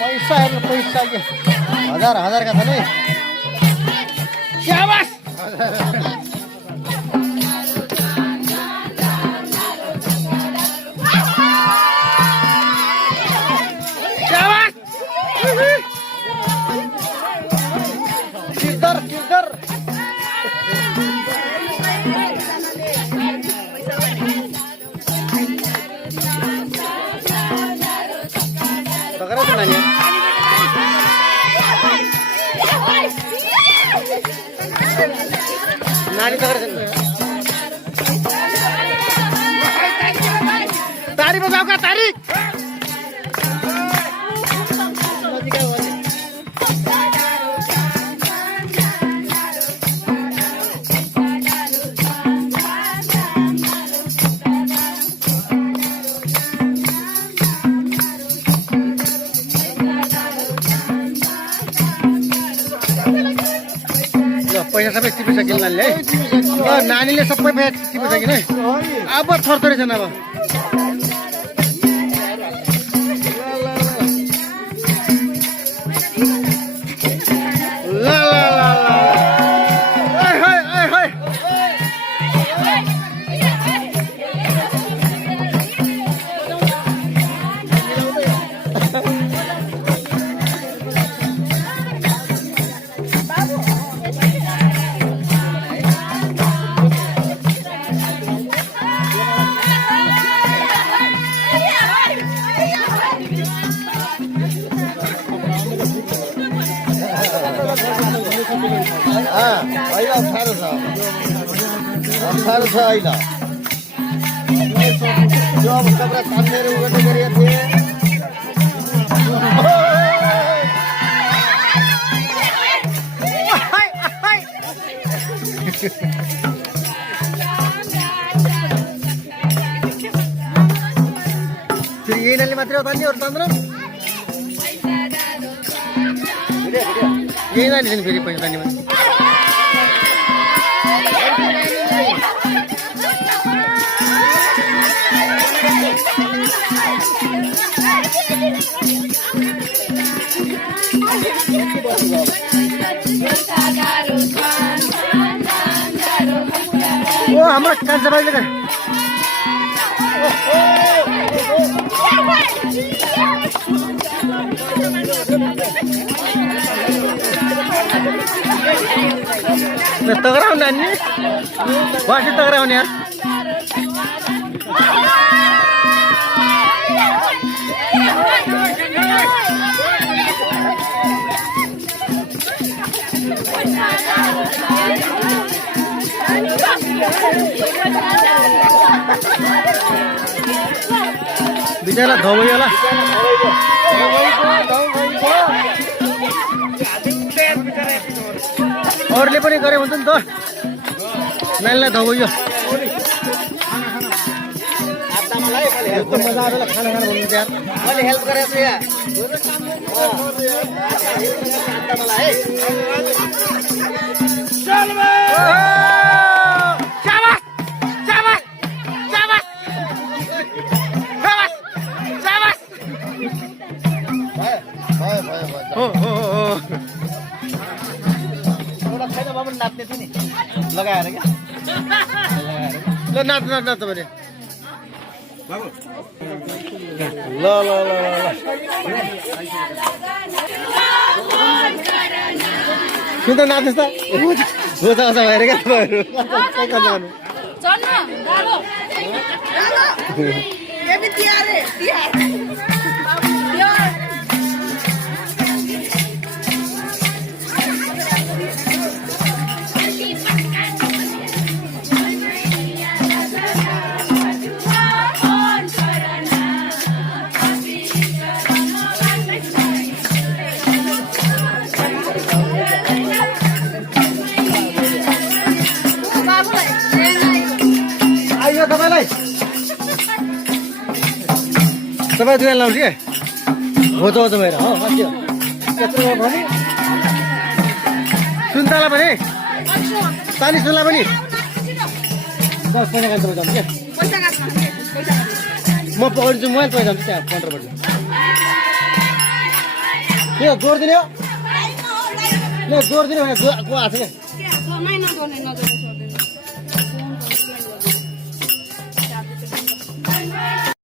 पैसा हेर्नु पैसा के हजार हजारका छ नि शाबास शाबास किधर किधर नानी तारी बजाओ का तारी पैसा सबै टिपिसक्यो नानीले है नानीले सबै पैसा टिपिसक्यो नि अब थरथरी छन् अब ल अहिले 18 छ अहिले जो अब कपडा तानेर उगेर गरेका थिए फेरि यही नानीले मात्रै हो तान्ने अरू तान्दैन यही नानी छन् फेरि पैसा तान्ने ओ हाम्रो कान्छा भाइले त तगराउने नानी वासी तगराउने यार बिचारा धोबई होला अरूले पनि गरे हुन्छ नि त नानीलाई धोबइयो मजा आएर खाना खाना भन्नुहुन्छ यार मैले हेल्प गरेको छु यहाँ नाच्ने थियो नि लगाएर क्या ल नाच नाच नाच भने ल ल ल सुन त नाच्नुहोस् त रोजा रोजा भएर क्या तपाईँलाई तपाईँ दुई लाउँछ के हो त भएर हो त्यत्रो भने सुन्तला पनि पानी सुन्तला पनि 10 पैसा काट्नु पर्छ क्या पैसा काट्नु पैसा काट्नु म पकाउँछु मोबाइल पैसा हुन्छ त्यहाँ 15 पर्छ यो जोड्दिने हो ल जोड्दिने भने को आछ क्या के नजोड्ने नजोड्ने